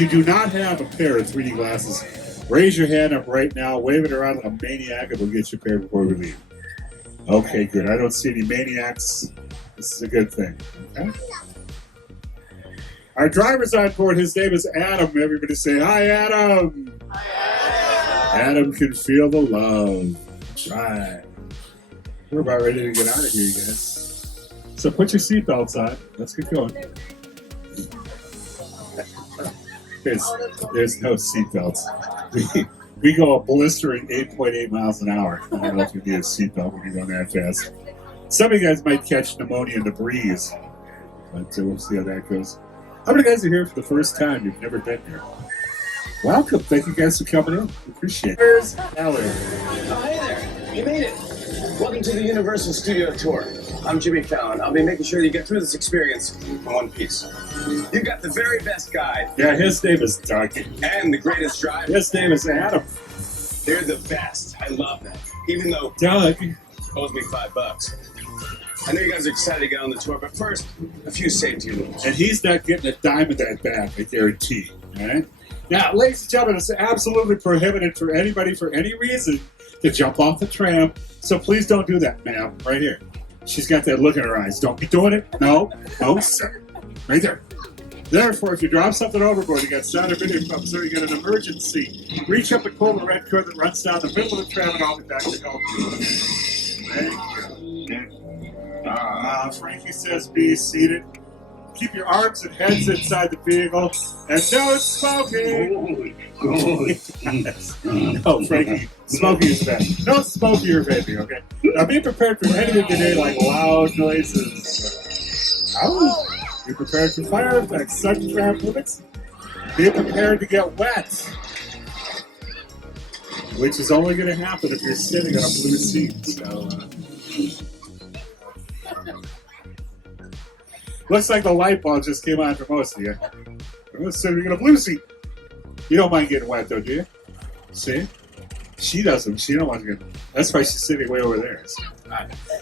If you do not have a pair of 3D glasses, raise your hand up right now, wave it around like a maniac, and we'll get you a pair before we leave. Okay, good. I don't see any maniacs. This is a good thing. Okay? Our driver's on board. His name is Adam. Everybody say, hi, Adam. Hi, Adam. Adam can feel the love. Right. We're about ready to get out of here, you guys. So put your seatbelts on. Let's get going. There's no seatbelts. We go a blistering 8.8 miles an hour. I don't know if you need a seatbelt when you're going that fast. Some of you guys might catch pneumonia in the breeze, but we'll see how that goes. How many guys are here for the first time? You've never been here. Welcome. Thank you guys for coming in. Appreciate it. Where's Ellie? Oh, hey there. You made it. Welcome to the Universal Studio Tour. I'm Jimmy Fallon. I'll be making sure you get through this experience in one piece. You've got the very best guide. Yeah, his name is Doug. And the greatest driver. His name is Adam. They're the best. I love that. Even though Doug owes me $5. I know you guys are excited to get on the tour, but first, a few safety rules. And he's not getting a dime of that back, I guarantee. All right? Now, ladies and gentlemen, it's absolutely prohibited for anybody, for any reason, to jump off the tram. So please don't do that, ma'am. Right here. She's got that look in her eyes. Don't be doing it. No, sir. Right there. Therefore, if you drop something overboard, you got sound or video pumps, or you got an emergency, reach up and pull the red cord that runs down the middle of the tram and I'll be back to help you. Thank you. Frankie says be seated. Keep your arms and heads inside the vehicle. And no smoking! No, Frankie. Smoking is bad. No smoking or vaping, okay? Now be prepared for anything today like loud noises. Be prepared for fire effects, sudden traffic limits. Be prepared to get wet. Which is only going to happen if you're sitting on a blue seat. So, looks like the light bulb just came on for most of you. We're sitting in a blue seat. You don't mind getting wet, though, do you? See? She doesn't. She don't want to get. That's why she's sitting way over there. So,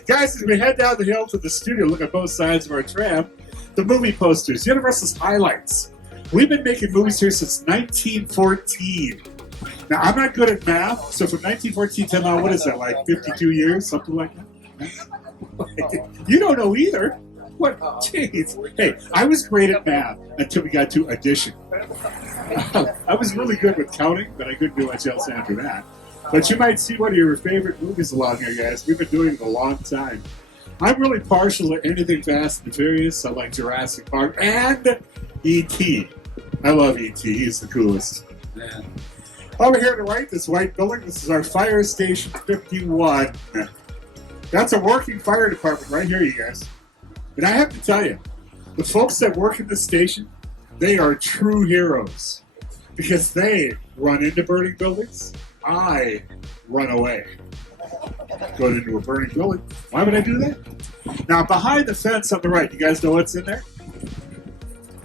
guys, as we head down the hill to the studio, look at both sides of our tram. The movie posters, Universal's highlights. We've been making movies here since 1914. Now, I'm not good at math, so from 1914 to now, what is that, like 52 years, something like that? You don't know either. What? Jeez. Hey, I was great at math until we got to addition. I was really good with counting, but I couldn't do much else after that. But you might see one of your favorite movies along here, guys. We've been doing it a long time. I'm really partial to anything Fast and Furious. I like Jurassic Park and E.T. I love E.T. He's the coolest. Yeah. Over here to the right, this white building, this is our Fire Station 51. That's a working fire department right here, you guys. And I have to tell you, the folks that work in this station, they are true heroes because they run into burning buildings. I run away. Go into a burning building. Why would I do that? Now, behind the fence on the right, you guys know what's in there?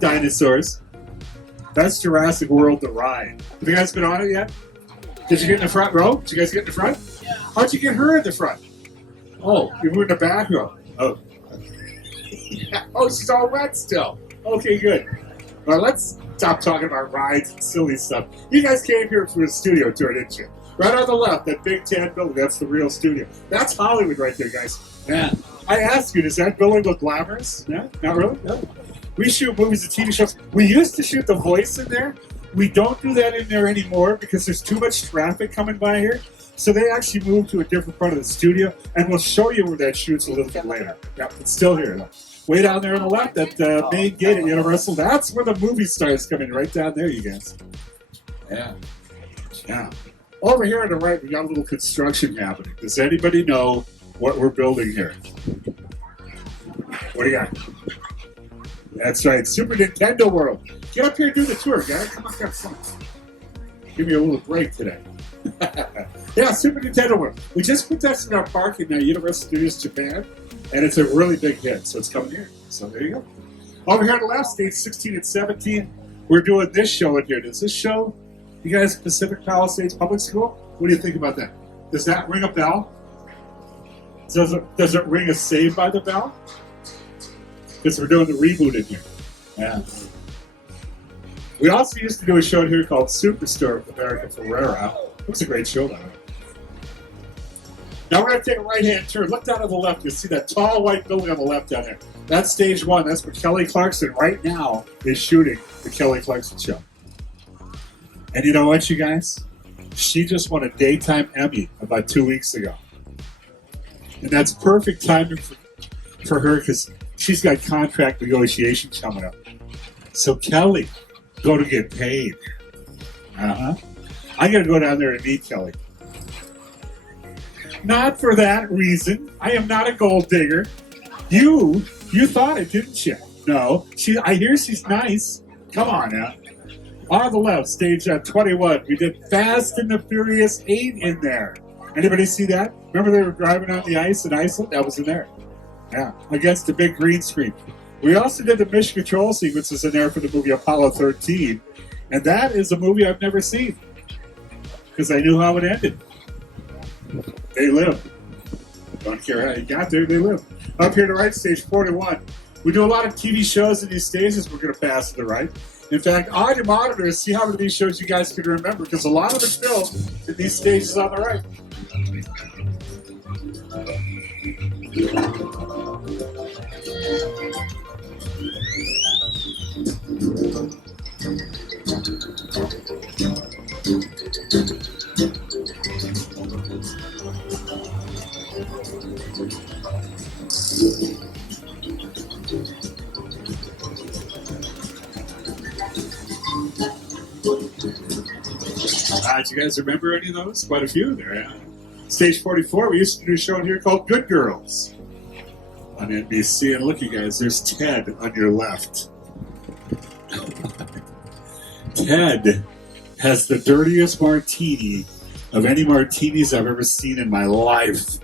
Dinosaurs. That's Jurassic World the ride. Have you guys been on it yet? Did you get in the front row? Did you guys get in the front? Yeah. How'd you get her in the front? Oh, you were in the back row. Oh. Oh, she's all wet still. Okay, good. Well, let's stop talking about rides and silly stuff. You guys came here for a studio tour, didn't you? Right on the left, that big tan building, that's the real studio. That's Hollywood right there, guys. Yeah. I asked you, does that building look glamorous? No? Not really? No. We shoot movies and TV shows. We used to shoot The Voice in there. We don't do that in there anymore because there's too much traffic coming by here. So they actually moved to a different part of the studio, and we'll show you where that shoots a little bit later. Yeah, it's still here, though. Way down there on the left, that main gate at Universal, that's where the movie stars come in, right down there, you guys. Yeah. Yeah. Over here on the right, we got a little construction happening. Does anybody know what we're building here? What do you got? That's right, Super Nintendo World. Get up here and do the tour, guys. Come on, have fun. Give me a little break today. Yeah, Super Nintendo World. We just put that in our park in Universal Studios Japan, and it's a really big hit, so it's coming here. So there you go. Over here on the left, stage 16 and 17, we're doing this show in here. Does this show, you guys, Pacific Palisades Public School? What do you think about that? Does that ring a bell? Does it ring a Saved by the Bell? Because we're doing the reboot in here. Yeah. We also used to do a show here called Superstore with America Ferrera. It was a great show, though. Now we're going to take a right-hand turn. Look down to the left. You'll see that tall white building on the left down there. That's stage one. That's where Kelly Clarkson right now is shooting the Kelly Clarkson show. And you know what, you guys? She just won a daytime Emmy about 2 weeks ago. And that's perfect timing for her because she's got contract negotiations coming up. So Kelly, go to get paid. I got to go down there and meet Kelly. Not for that reason. I am not a gold digger. You thought it, didn't you? No. I hear she's nice. Come on now. On the left, stage 21. We did Fast and the Furious 8 in there. Anybody see that? Remember they were driving on the ice in Iceland? That was in there. Yeah, against the big green screen. We also did the mission control sequences in there for the movie Apollo 13. And that is a movie I've never seen. Because I knew how it ended. They live. Don't care how you got there, they live. Up here to the right, stage 41. We do a lot of TV shows in these stages. We're going to pass to the right. In fact, on your monitors, see how many of these shows you guys can remember, because a lot of it's filmed in these stages on the right. Do you guys remember any of those? Quite a few there, yeah. Stage 44, we used to do a show in here called Good Girls on NBC. And look, you guys, there's Ted on your left. Ted has the dirtiest martini of any martinis I've ever seen in my life.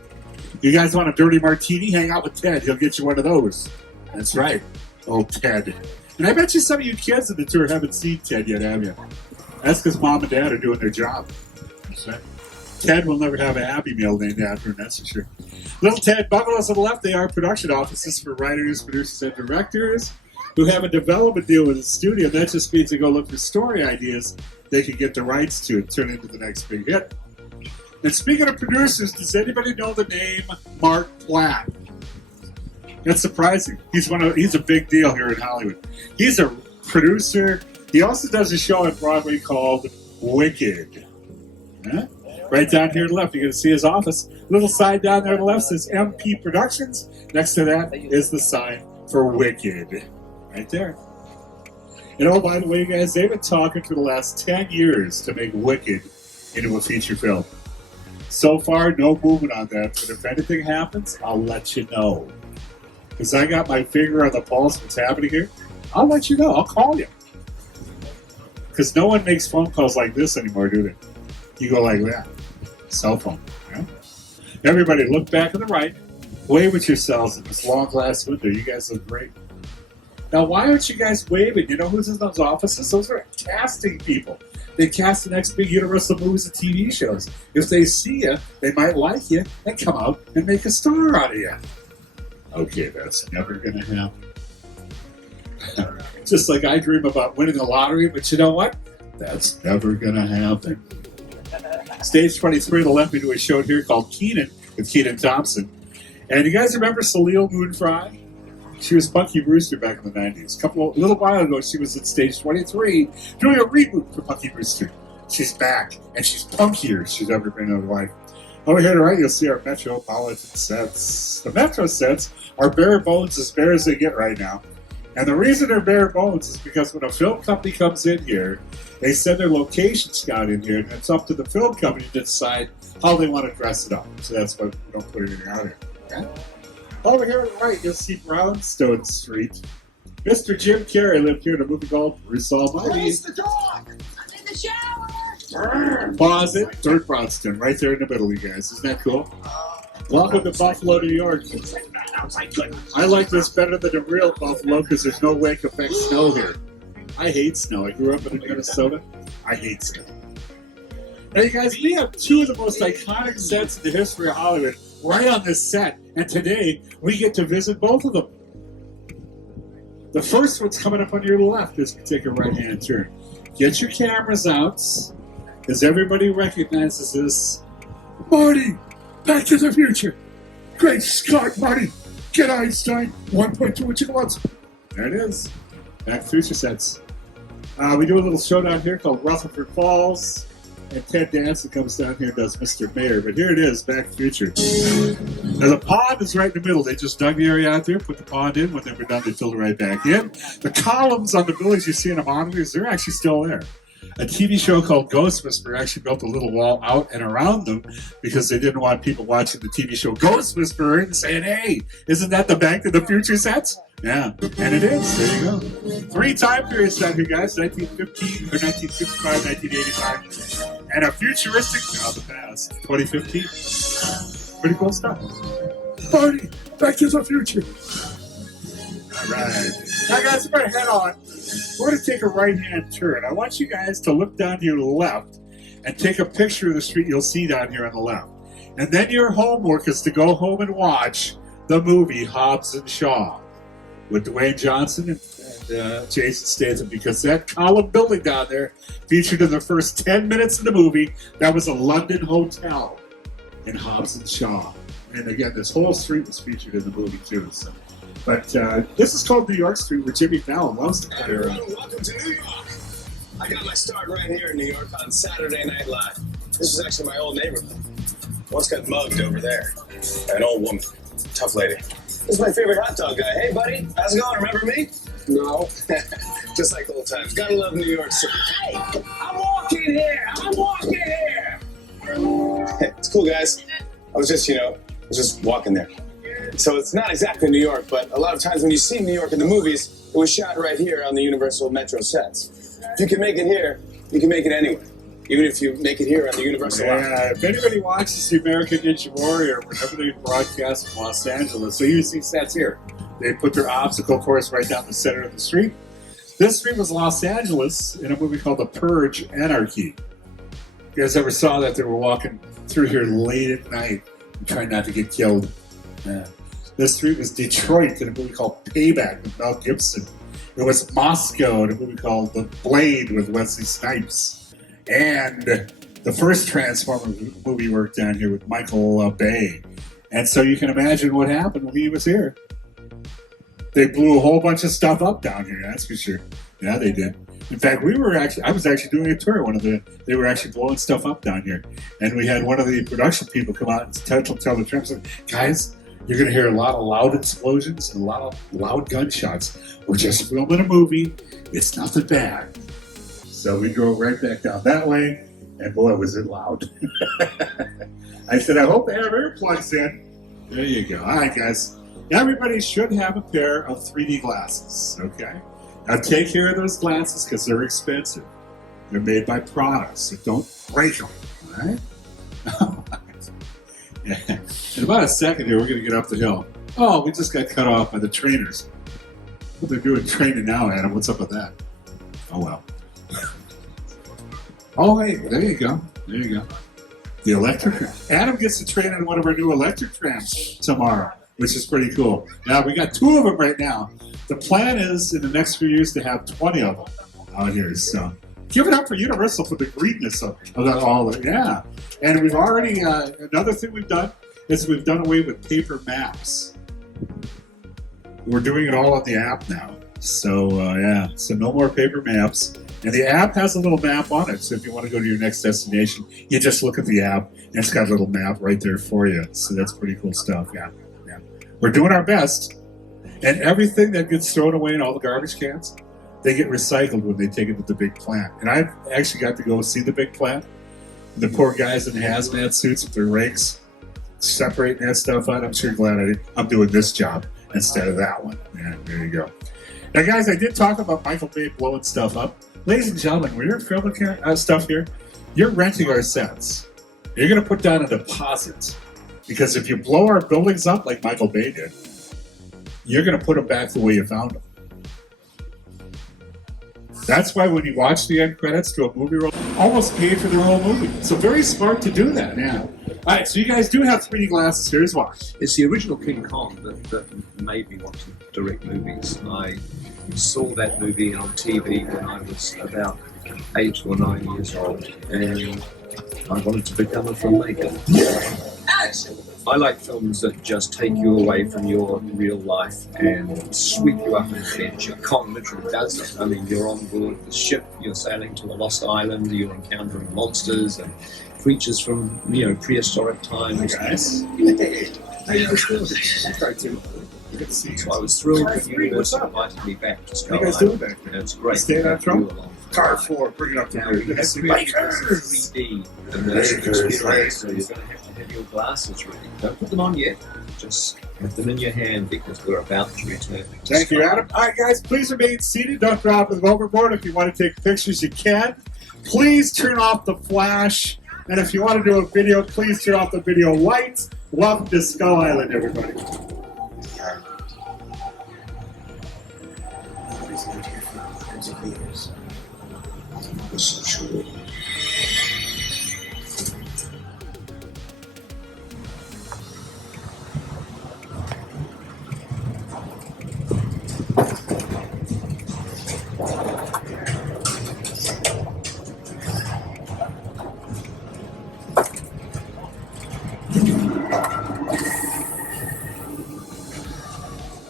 You guys want a dirty martini? Hang out with Ted. He'll get you one of those. That's right. Oh, Ted. And I bet you some of you kids in the tour haven't seen Ted yet, have you? That's because mom and dad are doing their job. That's right. Ted will never have a Happy Meal named after him, that's for sure. Little Ted Bungalows on the left, they are production offices for writers, producers, and directors who have a development deal with the studio. That just means they go look for story ideas they can get the rights to and turn into the next big hit. And speaking of producers, does anybody know the name Mark Platt? That's surprising. He's a big deal here in Hollywood. He's a producer. He also does a show on Broadway called Wicked. Huh? Right down here to the left, you're going to see his office. Little sign down there to the left says MP Productions. Next to that is the sign for Wicked. Right there. And oh, by the way, guys, they've been talking for the last 10 years to make Wicked into a feature film. So far, no movement on that. But if anything happens, I'll let you know. Because I got my finger on the pulse of what's happening here. I'll let you know. I'll call you. Because no one makes phone calls like this anymore, do they? You go like that. Cell phone. Yeah? Everybody, look back on the right. Wave at yourselves in this long glass window. You guys look great. Now, why aren't you guys waving? You know who's in those offices? Those are casting people. They cast the next big Universal movies and TV shows. If they see you, they might like you and come out and make a star out of you. Okay, that's never going to happen. Just like I dream about winning the lottery, but you know what? That's never going to happen. Stage 23 on the left, we do a show here called Keenan with Keenan Thompson. And you guys remember Salil Moonfry? She was Punky Brewster back in the 90s. A little while ago, she was at stage 23 doing a reboot for Punky Brewster. She's back, and she's punkier she's ever been in her life. Over here to the right, you'll see our Metropolitan sets. The Metro sets are bare bones, as bare as they get right now. And the reason they're bare bones is because when a film company comes in here, they send their location scout in here, and it's up to the film company to decide how they want to dress it up. So that's why we don't put anything out here. Okay? Over here on the right, you'll see Brownstone Street. Mr. Jim Carrey lived here in a movie called Bruce Almighty. Close the door! I'm in the shower! Pause it. Third Brownstone, right there in the middle, you guys. Isn't that cool? Welcome to Buffalo, New York. I like this better than the real Buffalo because there's no wake effect snow here. I hate snow. I grew up in Minnesota. I hate snow. Now, you guys, we have two of the most iconic sets in the history of Hollywood right on this set. And today, we get to visit both of them. The first one's coming up on your left as we take a right-hand turn. Get your cameras out, because everybody recognizes this. Marty, Back to the Future. Great Scott, Marty. Get Einstein. 1.2 gigawatts. There it is. Back to the Future sets. We do a little showdown here called Rutherford Falls. And Ted Danson comes down here and does Mr. Mayor. But here it is, Back to the Future. Now the pond is right in the middle. They just dug the area out there, put the pond in. When they were done, they filled it right back in. The columns on the buildings you see in the monitors, they're actually still there. A TV show called Ghost Whisperer actually built a little wall out and around them because they didn't want people watching the TV show Ghost Whisperer and saying, hey, isn't that the Back to the Future sets? Yeah, and it is. There you go. 3 time periods down here, guys. 1915 or 1955, 1985. And a futuristic, now the past, 2015. Pretty cool stuff. Party, Back to the Future. All right. Now, guys, we're going to head on. We're going to take a right-hand turn. I want you guys to look down to your left and take a picture of the street you'll see down here on the left. And then your homework is to go home and watch the movie Hobbs and Shaw with Dwayne Johnson and Jason Statham, because that column building down there featured in the first 10 minutes of the movie. That was a London hotel in Hobbs and Shaw. And again, this whole street was featured in the movie too. So. But this is called New York Street, where Jimmy Fallon loves to play around. Welcome to New York. I got my start right here in New York on Saturday Night Live. This is actually my old neighborhood. Once got mugged over there. An old woman. Tough lady. This is my favorite hot dog guy. Hey, buddy. How's it going? Remember me? No. Just like old times. Gotta love New York City. Hey, I'm walking here. It's cool, guys. I was just walking there. So it's not exactly New York, but a lot of times when you see New York in the movies, it was shot right here on the Universal Metro sets. If you can make it here, you can make it anywhere. Even if you make it here on the Universal line. Yeah, if anybody watches the American Ninja Warrior, whenever they broadcast from Los Angeles, they usually sets here. They put their obstacle course right down the center of the street. This street was Los Angeles in a movie called The Purge Anarchy. You guys ever saw that? They were walking through here late at night and trying not to get killed. Yeah. This street was Detroit in a movie called Payback with Mel Gibson. It was Moscow in a movie called The Blade with Wesley Snipes. And the first Transformer movie worked down here with Michael Bay. And so you can imagine what happened when he was here. They blew a whole bunch of stuff up down here, that's for sure. Yeah, they did. In fact, I was actually doing a tour. They were actually blowing stuff up down here. And we had one of the production people come out and tell the trams, guys, you're going to hear a lot of loud explosions and a lot of loud gunshots. We're just filming a movie. It's nothing bad. So we drove right back down that way, and boy, was it loud. I said, I hope they have earplugs in. There you go. All right, guys. Everybody should have a pair of 3D glasses, okay? Now take care of those glasses because they're expensive. They're made by products, so don't break them, all right? Yeah. In about a second here, we're going to get up the hill. Oh, we just got cut off by the trainers. What they're doing training now, Adam. What's up with that? Oh, well. Oh, hey, there you go. There you go. The electric tram. Adam gets to train on one of our new electric trams tomorrow, which is pretty cool. Now, we got 2 of them right now. The plan is in the next few years to have 20 of them out here. So give it up for Universal for the greenness of all of it. Yeah. And we've already, another thing we've done is we've done away with paper maps. We're doing it all on the app now. So, yeah, so no more paper maps. And the app has a little map on it. So if you want to go to your next destination, you just look at the app and it's got a little map right there for you. So that's pretty cool stuff. Yeah. Yeah. We're doing our best. And everything that gets thrown away in all the garbage cans, they get recycled when they take it to the big plant. And I've actually got to go see the big plant. The poor guys in hazmat suits with their rakes separating that stuff out. I'm sure glad I'm doing this job instead of that one. Yeah, there you go. Now, guys, I did talk about Michael Bay blowing stuff up. Ladies and gentlemen, when you're filming stuff here, you're renting our sets. You're going to put down a deposit. Because if you blow our buildings up like Michael Bay did, you're going to put them back the way you found them. That's why when you watch the end credits to a movie roll, almost paid for their whole movie. So very smart to do that, yeah. All right, so you guys do have 3D glasses. Here's why. It's the original King Kong that made me want to direct movies. I saw that movie on TV when I was about 8 or 9 years old, and I wanted to become a filmmaker. I like films that just take you away from your real life and sweep you up an adventure. Kong literally does that. I mean, you're on board the ship, you're sailing to a lost island, you're encountering monsters and creatures from, prehistoric times. Hey guys. So I was thrilled that the university invited me back to Skull What are you guys doing Island. back there? And it's great. Staying to out have front? you along. Car 4, bring it up to Now, me. you have to be Bikers! 3D immersive Bikers, experience, so bikers. you're going to have your glasses ready. Don't put them on yet. Just have them in your hand because we're about to return. to Thank you, Skull Adam. All right, guys, please remain seated. Don't drop them overboard. If you want to take pictures, you can. Please turn off the flash. And if you want to do a video, please turn off the video lights. Welcome to Skull Island, everybody.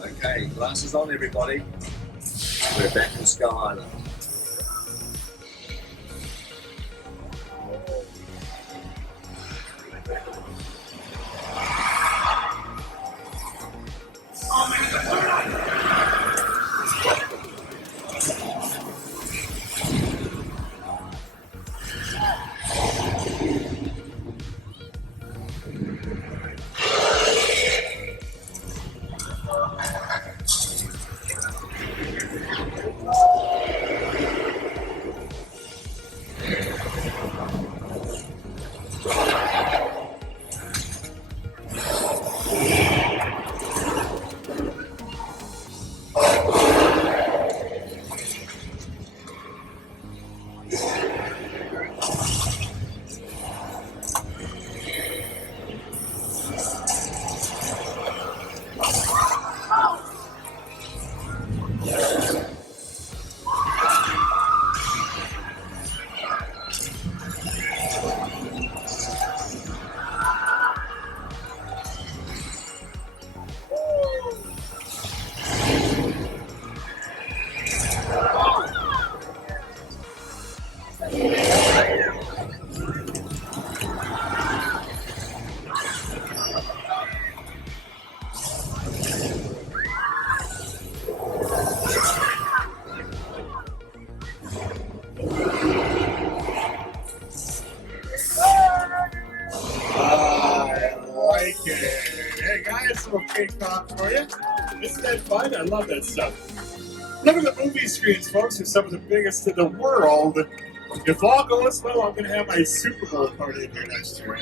Okay, glasses on, everybody. We're back in Skull Island. For you. Isn't that fun? I love that stuff. Look at the movie screens, folks. Are some of the biggest in the world. If all goes well, I'm going to have my Super Bowl party in here next year.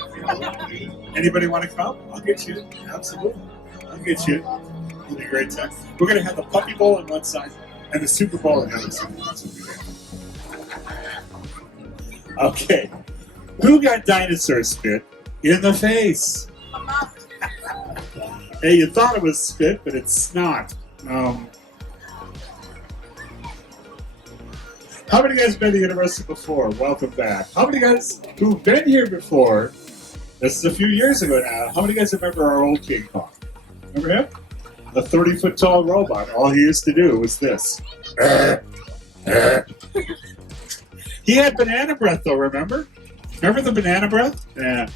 Anybody want to come? I'll get you. Absolutely. I'll get you. It'll be a great time. We're going to have the Puppy Bowl on one side and the Super Bowl on the other side. That's what we got. Okay. Who got dinosaur spit in the face? Hey, you thought it was spit, but it's not. How many guys have been to the university before? Welcome back. How many guys who've been here before? This is a few years ago now. How many guys remember our old King Kong? Remember him? A 30-foot tall robot. All he used to do was this. He had banana breath, though, remember? Remember the banana breath? Yeah.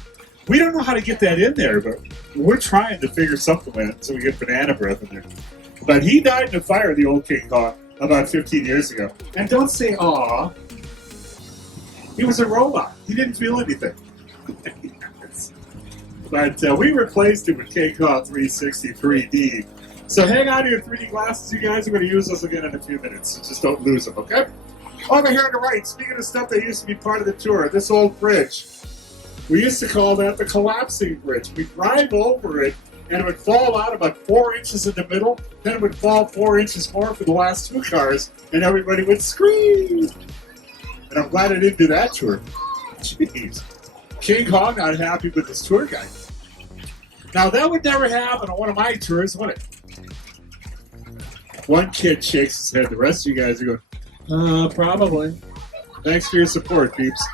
We don't know how to get that in there, but we're trying to figure something out so we get banana breath in there. But he died in a fire, the old King Kong, about 15 years ago. And don't say, aw. He was a robot. He didn't feel anything. But we replaced it with King Kong 360 3D. So hang on to your 3D glasses, you guys. We're going to use those again in a few minutes. So just don't lose them, okay? Over here on the right, speaking of stuff that used to be part of the tour, this old bridge. We used to call that the collapsing bridge. We'd drive over it, and it would fall out about 4 inches in the middle. Then it would fall 4 inches more for the last 2 cars, and everybody would scream. And I'm glad I didn't do that tour. Jeez. King Kong not happy with his tour guide. Now, that would never happen on one of my tours, would it? One kid shakes his head. The rest of you guys are going, probably. Thanks for your support, peeps.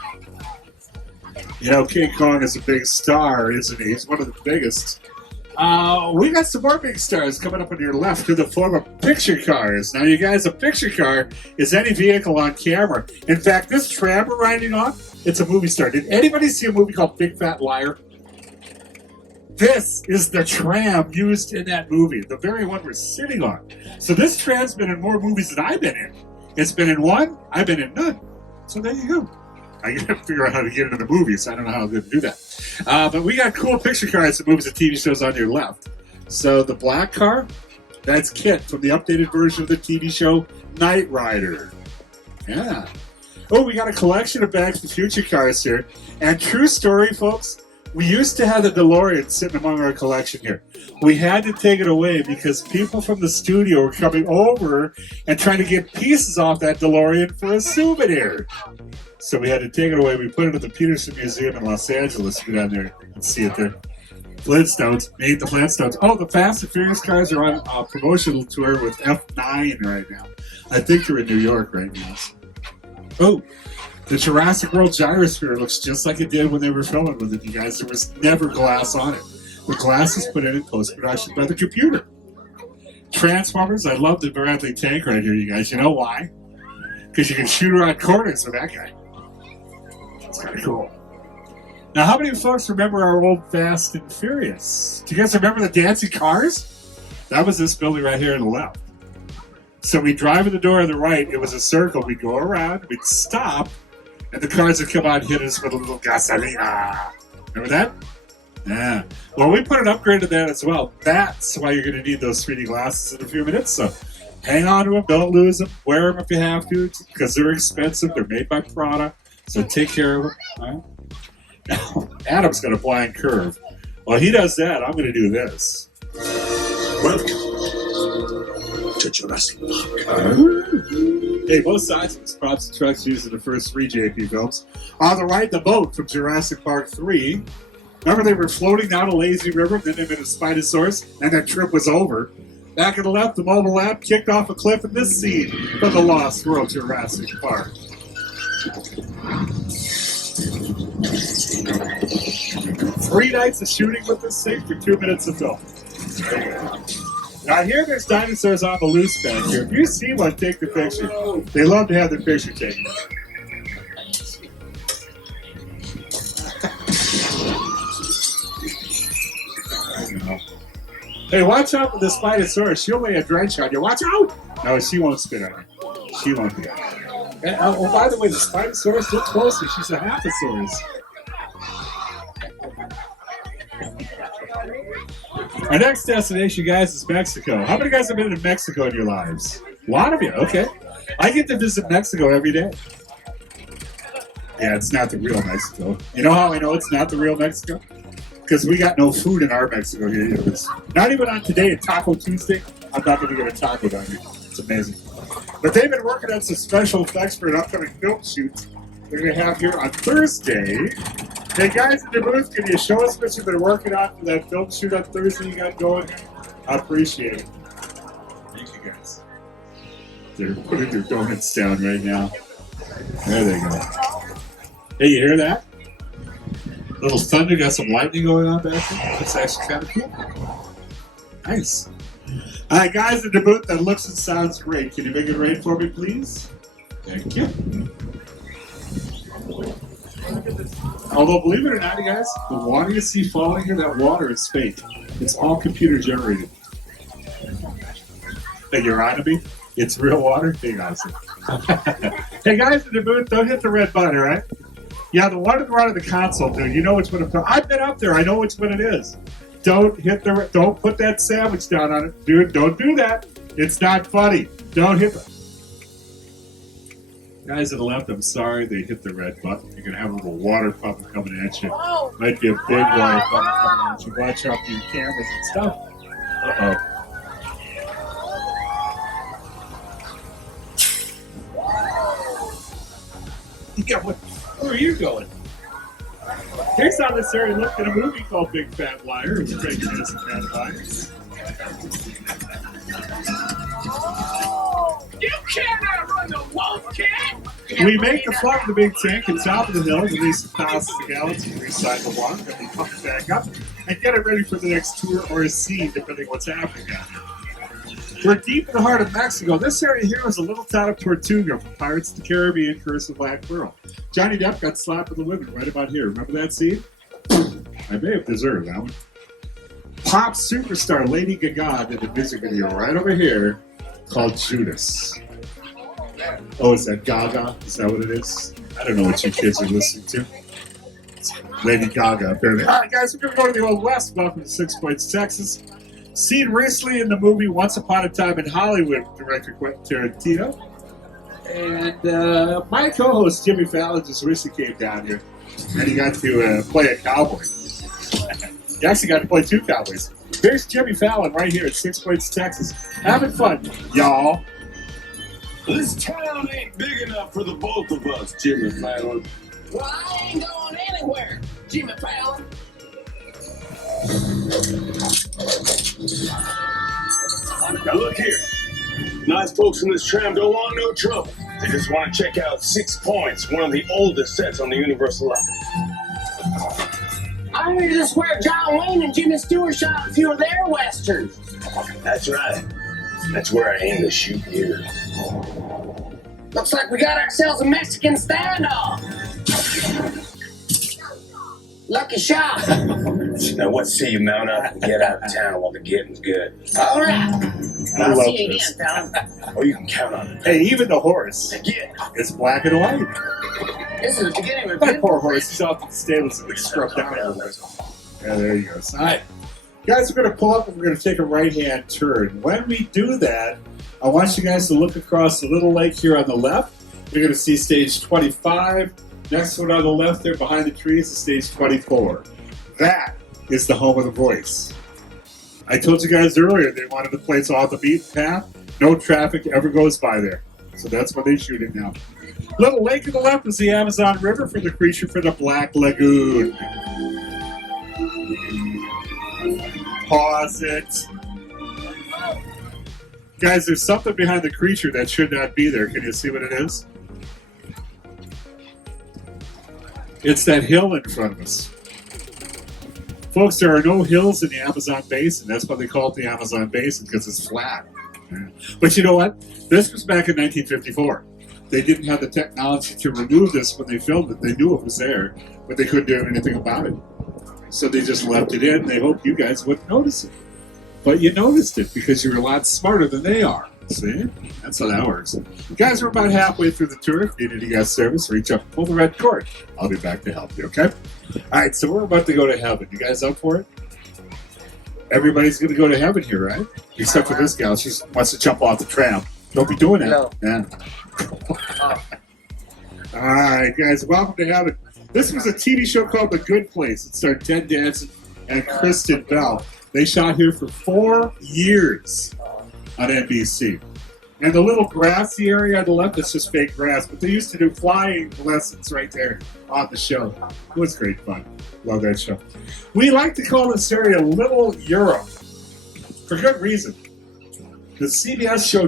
You know, King Kong is a big star, isn't he? He's one of the biggest. We got some more big stars coming up on your left in the form of picture cars. Now, you guys, a picture car is any vehicle on camera. In fact, this tram we're riding on, it's a movie star. Did anybody see a movie called Big Fat Liar? This is the tram used in that movie, the very one we're sitting on. So this tram's been in more movies than I've been in. It's been in one, I've been in none. So there you go. I gotta figure out how to get into the movies. I don't know how to do that. But we got cool picture cars that movies and TV shows on your left. So the black car, that's Kit from the updated version of the TV show Knight Rider. Yeah. Oh, we got a collection of Back to the Future cars here. And true story, folks, we used to have the DeLorean sitting among our collection here. We had to take it away because people from the studio were coming over and trying to get pieces off that DeLorean for a souvenir. So we had to take it away. We put it at the Peterson Museum in Los Angeles. Go down there and see it there. Flintstones. Meet the Flintstones. Oh, the Fast and Furious cars are on a promotional tour with F9 right now. I think they're in New York right now. Oh, the Jurassic World gyrosphere looks just like it did when they were filming with it, you guys. There was never glass on it. The glass is put in post-production by the computer. Transformers. I love the Bradley tank right here, you guys. You know why? Because you can shoot around corners with that guy. It's kind of cool. Now, how many folks remember our old Fast and Furious? Do you guys remember the dancing cars? That was this building right here on the left. So we'd drive in the door on the right. It was a circle. We'd go around. We'd stop. And the cars would come out and hit us with a little gasolina. Remember that? Yeah. Well, we put an upgrade to that as well. That's why you're going to need those 3D glasses in a few minutes. So hang on to them. Don't lose them. Wear them if you have to because they're expensive. They're made by Prada. So take care of them. All right? Now, Adam's got a blind curve. While he does that, I'm going to do this. Welcome to Jurassic Park. Hey, both sides of this props and trucks used in the first 3 JP films. On the right, the boat from Jurassic Park 3. Remember they were floating down a lazy river, then they met a Spinosaurus, and that trip was over. Back on the left, the mobile lab kicked off a cliff in this scene from the Lost World Jurassic Park. 3 nights of shooting with this thing for 2 minutes of film. Now here there's dinosaurs on the loose back here. If you see one, take the picture. They love to have their picture taken. Hey, watch out for the Spinosaurus. She'll lay a drench on you. Watch out! No, she won't spit on you. She won't do that. And, oh, by the way, the Spinosaurus, look closely. She's a Haphosaurus. Our next destination, guys, is Mexico. How many guys have been to Mexico in your lives? A lot of you, okay. I get to visit Mexico every day. Yeah, it's not the real Mexico. You know how I know it's not the real Mexico? Because we got no food in our Mexico here. It's not even on today, Taco Tuesday. I'm not going to get a taco down here. It's amazing. But they've been working on some special effects for an upcoming film shoot they're going to have here on Thursday. Hey guys in the booth, can you show us what you've been working on for that film shoot on Thursday you got going? I appreciate it. Thank you guys. They're putting their donuts down right now. There they go. Hey, you hear that? Little thunder, got some lightning going on back there. That's actually kind of cool. Nice. All right, guys in the booth, that looks and sounds great. Can you make it rain for me, please? Thank you. Although, believe it or not, you guys, the water you see falling here, that water is fake. It's all computer generated. Hey, you're on to me? It's real water? Hey, guys. Hey, guys in the booth, don't hit the red button, all right? Yeah, the one at the right of the console, dude. You know which one I've been up there. I know which one it is. Don't put that sandwich down on it, dude. Don't do that. It's not funny. Don't hit the guys at the left. I'm sorry, they hit the red button. You're gonna have a little water pump coming at you. Might be a big water pump coming at you. Watch out for your cameras and stuff. Uh oh. Yeah, where are you going? Here's how this area looked in a movie called Big Fat Liar. It was great Jurassic Park Liars. You cannot run the wolf, kid! We make the flood of the big tank on top of the hill, release thousands of gallons of recycled water, then we pump it back up and get it ready for the next tour or a scene, depending on what's happening down here. We're deep in the heart of Mexico. This area here is a little town of Tortuga from Pirates of the Caribbean, Curse of Black Pearl. Johnny Depp got slapped with the women right about here. Remember that scene? I may have deserved that one. Pop superstar Lady Gaga did a music video right over here called Judas. Oh, is that Gaga? Is that what it is? I don't know what you kids are listening to. Lady Gaga, apparently. All right, guys, we're going to go to the Old West. Welcome to 6 Points, Texas. Seen recently in the movie Once Upon a Time in Hollywood, director Quentin Tarantino. And my co-host, Jimmy Fallon, just recently came down here. And he got to play a cowboy. He actually got to play two cowboys. Here's Jimmy Fallon right here at 6 Points, Texas. Having fun, y'all. This town ain't big enough for the both of us, Jimmy Fallon. Well, I ain't going anywhere, Jimmy Fallon. Now look here. Nice folks in this tram don't want no trouble. They just want to check out 6 Points, one of the oldest sets on the Universal line. I heard this where John Wayne and Jimmy Stewart shot a few of their westerns. That's right. That's where I aim to shoot here. Looks like we got ourselves a Mexican standoff. Lucky shot. Now what say you mount up and get out of town while the getting's good? All right. I I'll love see you this. again, fella. Oh, you can count on it. Hey, even the horse. Again. It's black and white. This is the beginning of a That good poor horse. He's off to the stables and gets struck down a little bit. Yeah, there he goes. All right. Guys, we're going to pull up and we're going to take a right-hand turn. When we do that, I want you guys to look across the little lake here on the left. You're going to see stage 25. Next one on the left there behind the trees is stage 24. That is the home of The Voice. I told you guys earlier they wanted the place off the beaten path. No traffic ever goes by there. So that's where they shoot it now. Little lake to the left is the Amazon River for the creature for the Black Lagoon. Pause it. Guys, there's something behind the creature that should not be there. Can you see what it is? It's that hill in front of us. Folks, there are no hills in the Amazon basin. That's why they call it the Amazon basin, because it's flat. But you know what? This was back in 1954. They didn't have the technology to remove this when they filmed it. They knew it was there, but they couldn't do anything about it. So they just left it in. They hoped you guys wouldn't notice it. But you noticed it because you're a lot smarter than they are. See? That's how that works. Guys, we're about halfway through the tour. If you need any guest service, reach up and pull the red cord. I'll be back to help you, okay? All right, so we're about to go to heaven. You guys up for it? Everybody's going to go to heaven here, right? Except for this gal. She wants to jump off the tram. Don't be doing that. No. Yeah. All right, guys, welcome to heaven. This was a TV show called The Good Place. It starred Ted Danson and Kristen Bell. They shot here for 4 years on NBC. And the little grassy area on the left is just fake grass, but they used to do flying lessons right there on the show. It was great fun. Love that show. We like to call this area Little Europe for good reason. The CBS show,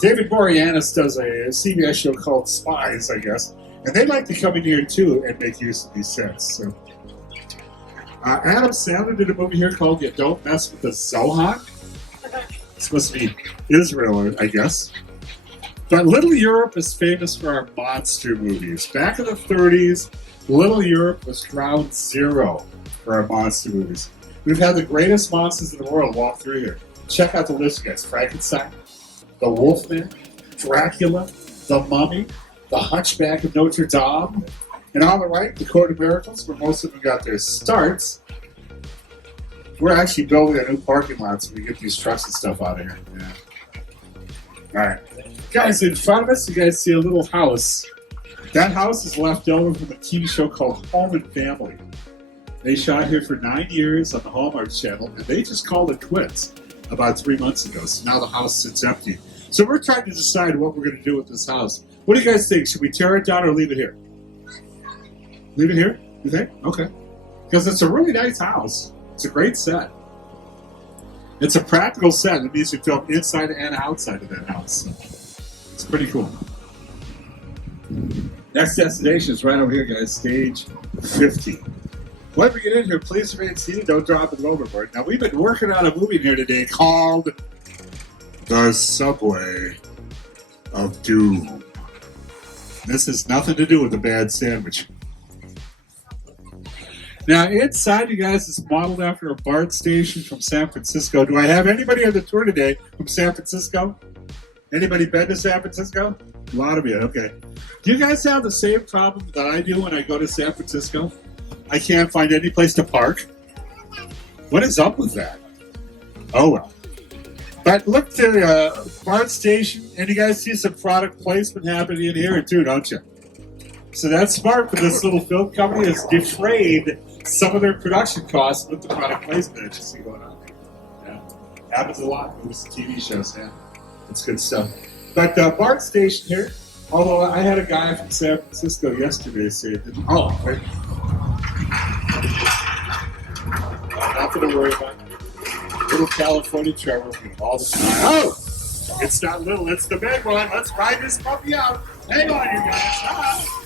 David Boreanaz does a CBS show called Spies, I guess, and they like to come in here too and make use of these sets. So, Adam Sandler did a movie here called You Don't Mess with the Zohan. It's supposed to be Israel, I guess. But Little Europe is famous for our monster movies. Back in the 30s, Little Europe was ground zero for our monster movies. We've had the greatest monsters in the world walk through here. Check out the list, guys. Frankenstein, the Wolfman, Dracula, the Mummy, the Hunchback of Notre Dame, and on the right, the Court of Miracles, where most of them got their starts. We're actually building a new parking lot so we get these trucks and stuff out of here. Yeah. All right. Guys, in front of us, you guys see a little house. That house is left over from a TV show called Home and Family. They shot here for 9 years on the Hallmark Channel, and they just called it quits about 3 months ago. So now the house sits empty. So we're trying to decide what we're going to do with this house. What do you guys think? Should we tear it down or leave it here? Leave it here? You think? Okay. Because it's a really nice house. It's a great set. It's a practical set. It means you film inside and outside of that house. It's pretty cool. Next destination is right over here, guys. Stage 50. When we get in here, please remain seated. Don't drop it overboard. Now, we've been working on a movie here today called The Subway of Doom. This has nothing to do with a bad sandwich. Now, inside, you guys, is modeled after a Bart Station from San Francisco. Do I have anybody on the tour today from San Francisco? Anybody been to San Francisco? A lot of you, okay. Do you guys have the same problem that I do when I go to San Francisco? I can't find any place to park. What is up with that? Oh, well. But look to Bart Station, and you guys see some product placement happening in here too, don't you? So that's smart for this little film company is defrayed some of their production costs with the product placement that you see going on here. Yeah. Happens a lot in movies and TV shows, yeah. It's good stuff. But Bart Station here, although I had a guy from San Francisco yesterday say that, oh, wait. Nothing to worry about. Little California Trevor all the time. Oh! It's not little, it's the big one. Let's ride this puppy out. Hang on, you guys. Ah.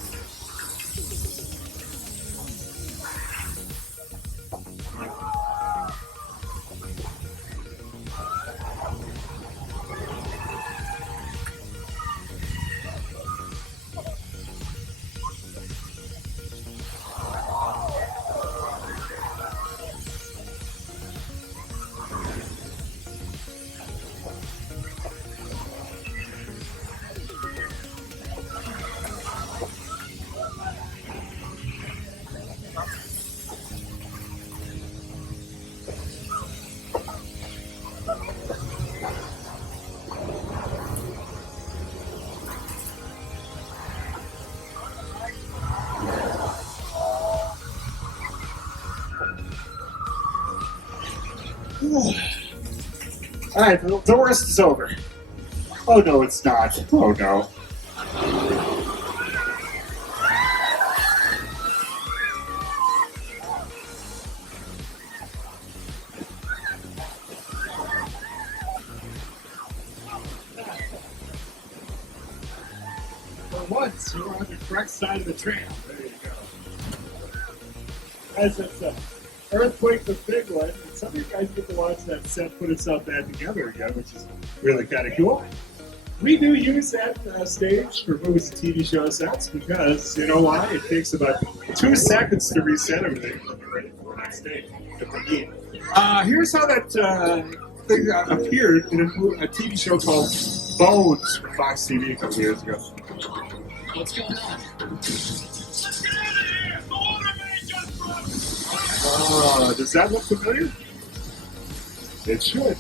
All right, the worst is over. Oh no, it's not. Oh no. For once, you're on the correct side of the tram. There you go. As it's Earthquake, the big one. And some of you guys get to watch that set put itself back together again, which is really kind of cool. We do use that stage for movies and TV show sets because, you know why? It takes about 2 seconds to reset everything and we're ready for the next day. Here's how that thing appeared in a TV show called Bones from Fox TV a couple years ago. What's going on? Does that look familiar? It should.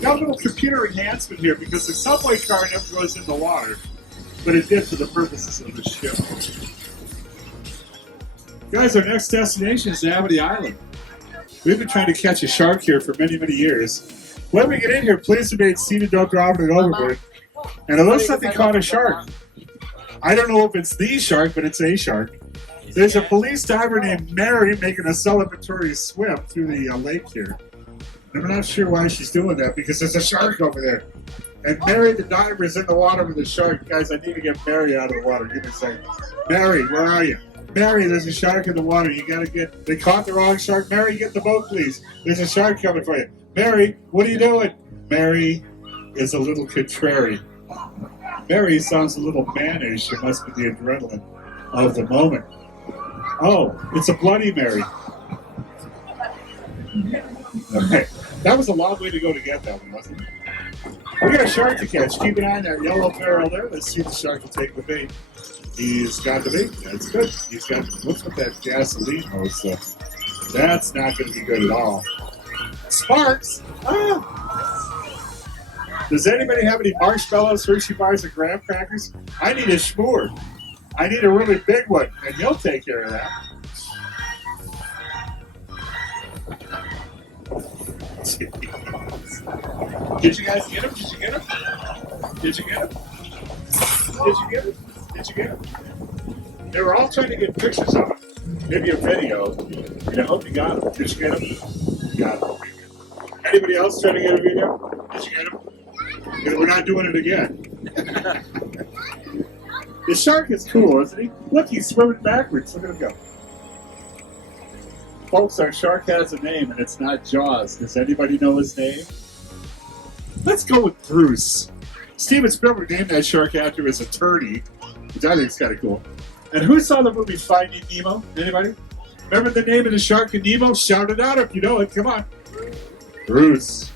Got a little computer enhancement here because the subway car never goes in the water, but it did for the purposes of the ship. Guys, our next destination is Amity Island. We've been trying to catch a shark here for many, many years. When we get in here, please remain seated, don't drop it overboard. And it looks like they caught a shark. I don't know if it's the shark, but it's a shark. There's a police diver named Mary making a celebratory swim through the lake here. I'm not sure why she's doing that because there's a shark over there. And Mary the diver is in the water with the shark. Guys, I need to get Mary out of the water. Give me a second. Mary, where are you? Mary, there's a shark in the water. You gotta get, they caught the wrong shark. Mary, get the boat, please. There's a shark coming for you. Mary, what are you doing? Mary is a little contrary. Mary sounds a little mannish. It must be the adrenaline of the moment. Oh, it's a Bloody Mary. Okay. That was a long way to go to get that one, wasn't it? We got a shark to catch. Keep an eye on that yellow barrel there. Let's see if the shark will take the bait. He's got the bait. That's good. He's got, what's with that gasoline hose stuff? That's not going to be good at all. Sparks! Ah! Does anybody have any marshmallows, Hershey bars, and graham crackers? I need a schmoor. I need a really big one, and you'll take care of that. Did you guys get him? Did you get him? Did you get him? Did you get him? Did you get him? They were all trying to get pictures of him. Maybe a video. And I hope you got him. Did you get him? You got him. Anybody else trying to get a video? Did you get him? We're not doing it again. The shark is cool, isn't he? Look, he's swimming backwards. Look at him go. Folks, our shark has a name, and it's not Jaws. Does anybody know his name? Let's go with Bruce. Steven Spielberg named that shark after his attorney, which I think is kind of cool. And who saw the movie Finding Nemo? Anybody? Remember the name of the shark in Nemo? Shout it out if you know it. Come on. Bruce.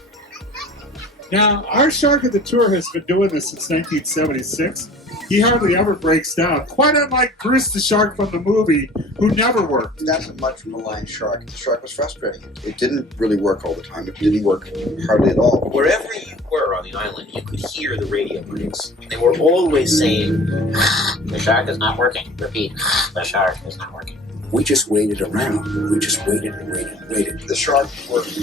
Now, our shark of the tour has been doing this since 1976. He hardly ever breaks down, quite unlike Bruce the shark from the movie, who never worked. That's much from a lion shark. The shark was frustrating. It didn't really work all the time. It didn't work hardly at all. Wherever you were on the island, you could hear the radio waves. They were always saying, "The shark is not working." Repeat, "The shark is not working." We just waited around. We just waited and waited and waited. The shark worked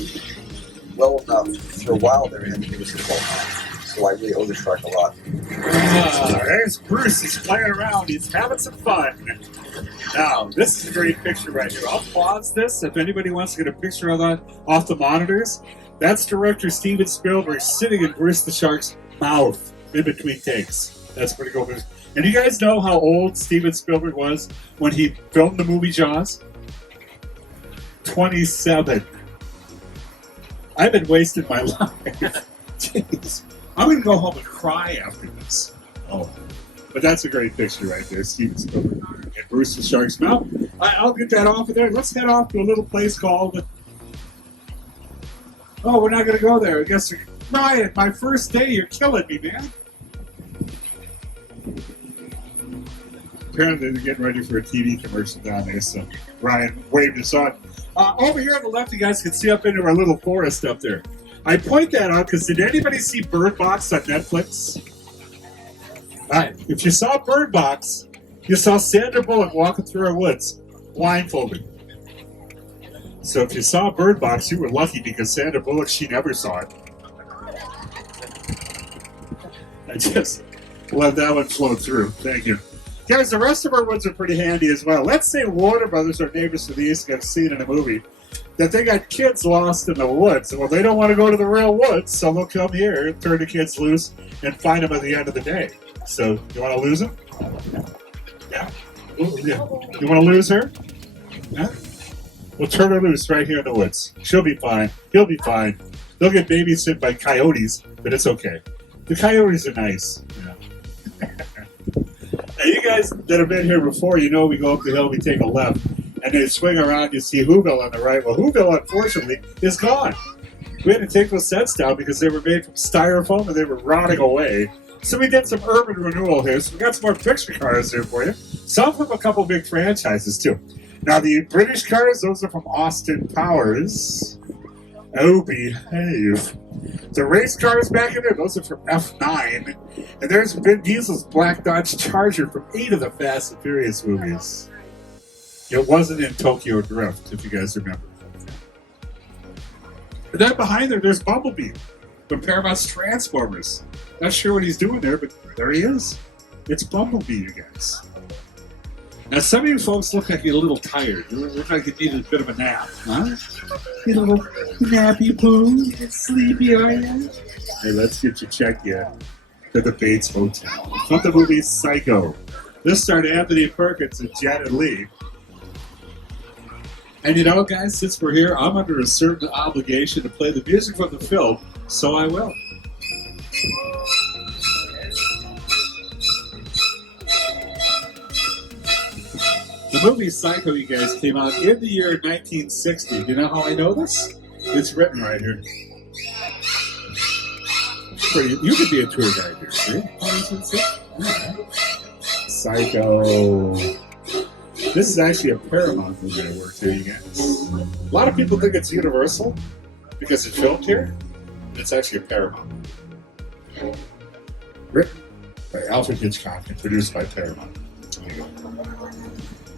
well enough for a while there, and it was a 12 so I really owe the shark a lot. There's Bruce. He's playing around. He's having some fun. Now, this is a great picture right here. I'll pause this if anybody wants to get a picture of that off the monitors. That's director Steven Spielberg sitting in Bruce the shark's mouth in between takes. That's pretty cool. And you guys know how old Steven Spielberg was when he filmed the movie Jaws? 27. I've been wasting my life. Jeez. I'm going to go home and cry after this. Oh. But that's a great picture right there, Steven Spielberg and Bruce the Shark's mouth. I'll get that off of there. Let's head off to a little place called... Oh, we're not going to go there. I guess... Ryan, my first day, you're killing me, man. Apparently they're getting ready for a TV commercial down there, so Ryan waved us on. Over here on the left, you guys can see up into our little forest up there. I point that out because did anybody see Bird Box on Netflix? If you saw Bird Box, you saw Sandra Bullock walking through our woods, blindfolded. So if you saw Bird Box, you were lucky because Sandra Bullock, she never saw it. I just let that one flow through. Thank you. Guys, the rest of our woods are pretty handy as well. Let's say Warner Brothers, our neighbors to the east, got seen in a movie that they got kids lost in the woods. Well, they don't want to go to the real woods, so they'll come here, turn the kids loose, and find them at the end of the day. So, you want to lose them? Yeah. You want to lose her? Yeah? We'll turn her loose right here in the woods. She'll be fine. He'll be fine. They'll get babysit by coyotes, but it's okay. The coyotes are nice. Yeah. Now, you guys that have been here before, you know we go up the hill, we take a left, and then swing around, you see Whoville on the right. Well, Whoville, unfortunately, is gone. We had to take those sets down because they were made from styrofoam and they were rotting away. So we did some urban renewal here. So we got some more picture cars here for you. Some from a couple big franchises, too. Now, the British cars, those are from Austin Powers. Oh, behave. The race cars back in there, those are from F9. And there's Vin Diesel's black Dodge Charger from 8 of the Fast and Furious movies. It wasn't in Tokyo Drift, if you guys remember. And then behind there's Bumblebee from Paramount's Transformers. Not sure what he's doing there, but there he is. It's Bumblebee, you guys. Now, some of you folks look like you're a little tired. You look like you need a bit of a nap, huh? You little nappy poo? Sleepy, are you? Hey, let's get you checked yet to the Bates Hotel. From the movie Psycho. This starred Anthony Perkins and Janet Leigh. And you know, guys, since we're here, I'm under a certain obligation to play the music from the film, so I will. The movie Psycho, you guys, came out in the year 1960. Do you know how I know this? It's written right here. You could be a tour guide here, see? Psycho. This is actually a Paramount movie I worked here, you guys. A lot of people think it's Universal because it's filmed here. It's actually a Paramount. Written by Alfred Hitchcock and produced by Paramount. There you go.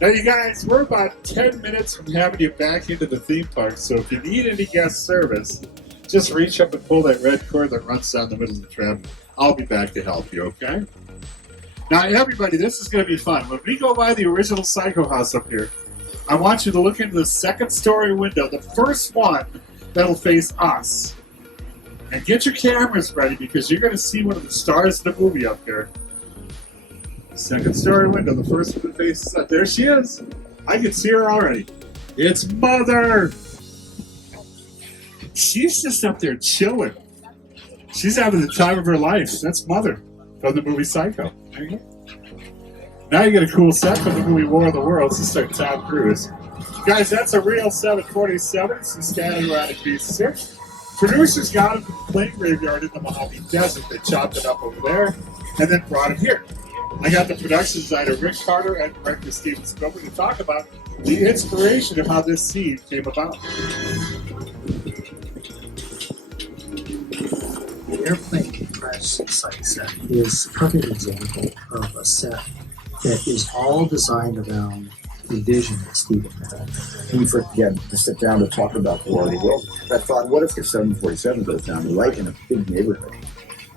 Now, you guys, we're about 10 minutes from having you back into the theme park, so if you need any guest service, just reach up and pull that red cord that runs down the middle of the tram. I'll be back to help you, okay? Now, everybody, this is going to be fun. When we go by the original Psycho house up here, I want you to look into the second-story window, the first one that'll face us. And get your cameras ready because you're going to see one of the stars of the movie up there. Second story window, the first one that faces up. There she is. I can see her already. It's Mother. She's just up there chilling. She's having the time of her life. That's Mother from the movie Psycho. Now you get a cool set from the movie War of the Worlds. This is our Tom Cruise. Guys, that's a real 747. Some standing around pieces here. Producers got it from the plane graveyard in the Mojave Desert. They chopped it up over there and then brought it here. I got the production designer Rick Carter and director Steven Spielberg to talk about the inspiration of how this scene came about. The airplane crash site set is a perfect example of a set that is all designed around the vision that Steven had. We forget to sit down to talk about the War of the World. I thought, what if the 747 goes down right in a big neighborhood?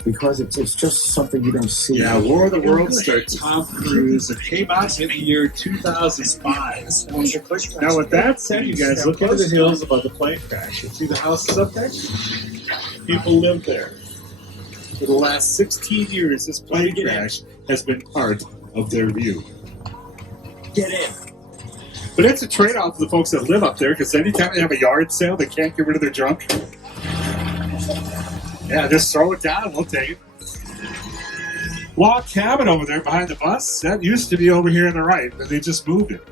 Because it's just something you don't see. Yeah, War of the Worlds starred Tom Cruise. It came out in the year 2005. Now, with that said, you guys look into the hills above the plane crash. You see the houses up there? People live there. For the last 16 years, this plane crash has been part of their view. Get in. But it's a trade-off for the folks that live up there, because anytime they have a yard sale, they can't get rid of their junk. Yeah, just throw it down. We'll take it. Log cabin over there behind the bus. That used to be over here on the right, but they just moved it.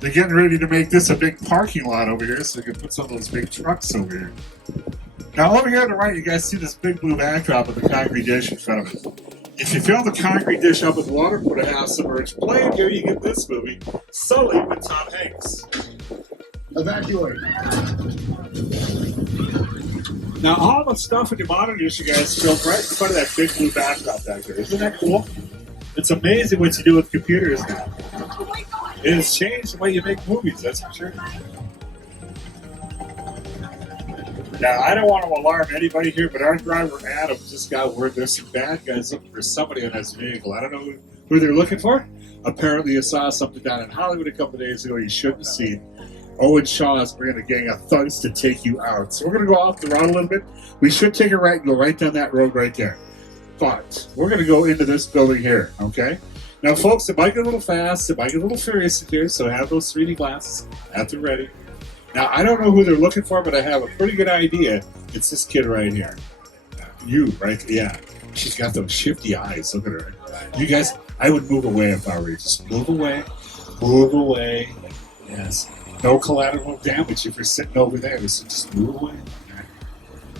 They're getting ready to make this a big parking lot over here, so they can put some of those big trucks over here. Now, over here on the right, you guys see this big blue backdrop with the concrete dish in front of it. If you fill the concrete dish up with water, put a half-submerged plane here, you get this movie, Sully with Tom Hanks. Evacuate. Now, all the stuff in your monitors, you guys, filmed right in front of that big blue backdrop back there. Isn't that cool? It's amazing what you do with computers now. It has changed the way you make movies, that's for sure. Now, I don't want to alarm anybody here, but our driver, Adam, just got word there's some bad guys looking for somebody on his vehicle. I don't know who they're looking for. Apparently, you saw something down in Hollywood a couple of days ago you shouldn't have seen. Owen Shaw is bringing a gang of thugs to take you out. So we're going to go off the road a little bit. We should take a right and go right down that road right there. But we're going to go into this building here, okay? Now, folks, it might get a little fast. It might get a little furious in here, so have those 3D glasses at the ready. Now, I don't know who they're looking for, but I have a pretty good idea. It's this kid right here. You, right? Yeah. She's got those shifty eyes. Look at her. You guys, I would move away if I were you. Just move away. Move away. Yes. No collateral damage if you're sitting over there. So just move away.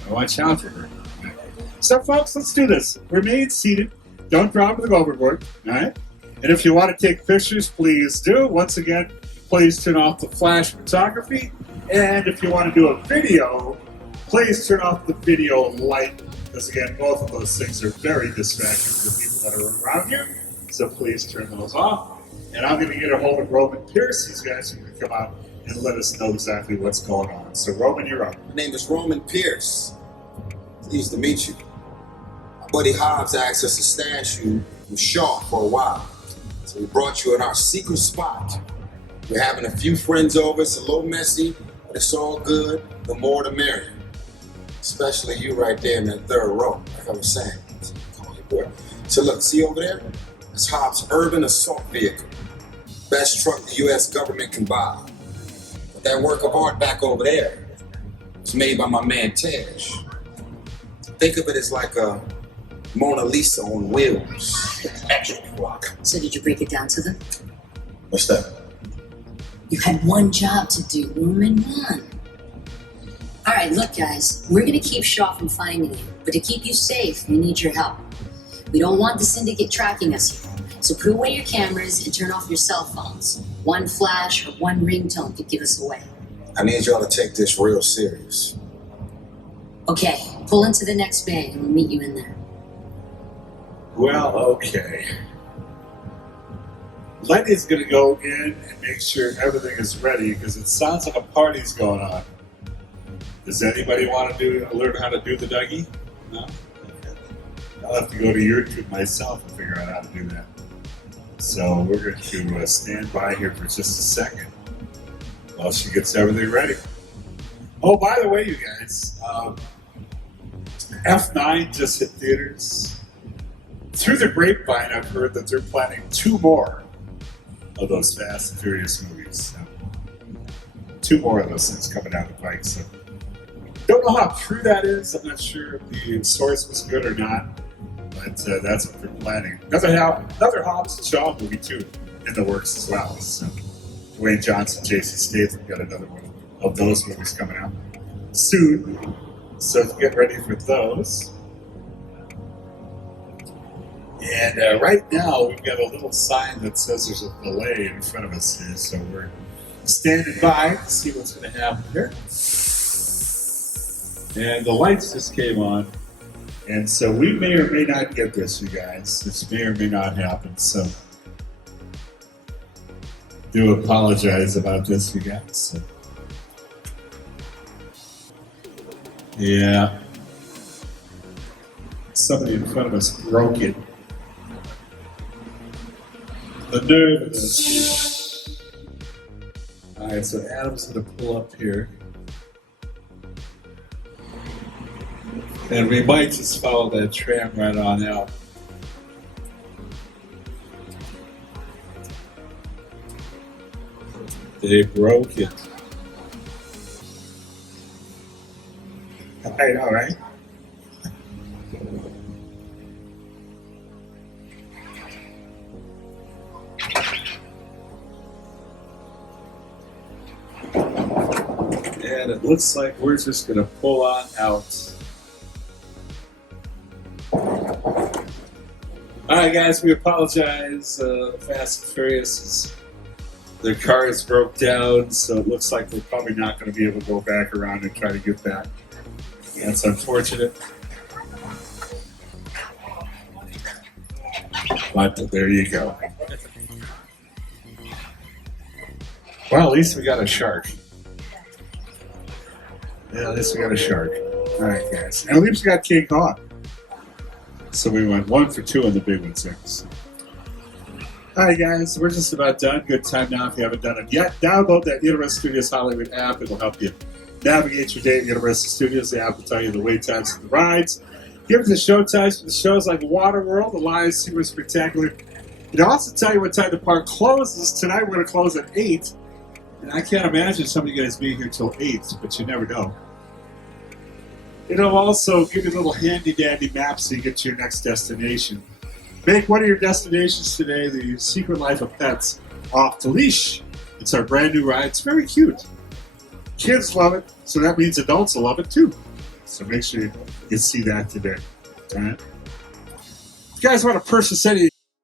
Watch out for her. So, folks, let's do this. Remain seated. Don't drop them overboard. All right? And if you want to take pictures, please do. Once again, please turn off the flash photography. And if you want to do a video, please turn off the video light. Because, again, both of those things are very distracting to the people that are around you. So please turn those off. And I'm going to get a hold of Roman Pierce. These guys are going to come out and let us know exactly what's going on. So, Roman, you're up. My name is Roman Pierce. Pleased to meet you. My buddy Hobbs asked us to stash you with Shaw for a while. So we brought you in our secret spot. We're having a few friends over. It's a little messy, but it's all good. The more the merrier. Especially you right there in that third row, like I was saying. Call you boy. So look, see over there? That's Hobbs' urban assault vehicle. Best truck the U.S. government can buy. But that work of art back over there was made by my man Tej. Think of it as like a Mona Lisa on wheels. Extra rock. So did you break it down to them? What's that? You had one job to do, Roman, one. All right, look, guys, we're gonna keep Shaw from finding you, but to keep you safe, we need your help. We don't want the syndicate tracking us here, so put away your cameras and turn off your cell phones. One flash or one ringtone could give us away. I need y'all to take this real serious. Okay, pull into the next bay and we'll meet you in there. Well, okay. Lenny's going to go in and make sure everything is ready because it sounds like a party's going on. Does anybody want to learn how to do the Dougie? No? Okay. I'll have to go to YouTube myself and figure out how to do that. So we're going to stand by here for just a second while she gets everything ready. Oh, by the way, you guys, F9 just hit theaters. Through the grapevine, I've heard that they're planning 2 more of those Fast and Furious movies. So, 2 more of those things coming down the pike. So, don't know how true that is. I'm not sure if the source was good or not, but that's what they're planning. Another Hobbs and Shaw movie too in the works as well. So, Dwayne Johnson, Jason Statham got another one of those movies coming out soon. So get ready for those. And right now we've got a little sign that says there's a delay in front of us here, so we're standing by to see what's going to happen here. And the lights just came on, and so we may or may not get this, you guys. This may or may not happen, so do apologize about this, you guys. So, yeah. Somebody in front of us broke it. The nerve of this. Alright, so Adam's going to pull up here. And we might just follow that tram right on out. They broke it. I know, right? And it looks like we're just going to pull on out. Alright guys, we apologize. Fast and Furious, their cars broke down, so it looks like we're probably not going to be able to go back around and try to get back. That's unfortunate. But there you go. Well, at least we got a shark. Yeah, at least we got a shark. Alright guys. And at least we got King Kong. So we went 1 for 2 on the big ones there. Alright guys, we're just about done. Good time now if you haven't done it yet. Download that Universal Studios Hollywood app. It'll help you navigate your day at Universal Studios. The app will tell you the wait times for the rides. Give it the show times for the shows like Waterworld, the Lion Super Spectacular. It'll also tell you what time the park closes. Tonight we're going to close at 8. And I can't imagine some of you guys being here till 8, but you never know. It'll also give you a little handy-dandy map so you get to your next destination. Make one of your destinations today the Secret Life of Pets Off the Leash. It's our brand new ride. It's very cute. Kids love it, so that means adults will love it too. So make sure you see that today. All right? If you guys want to purchase any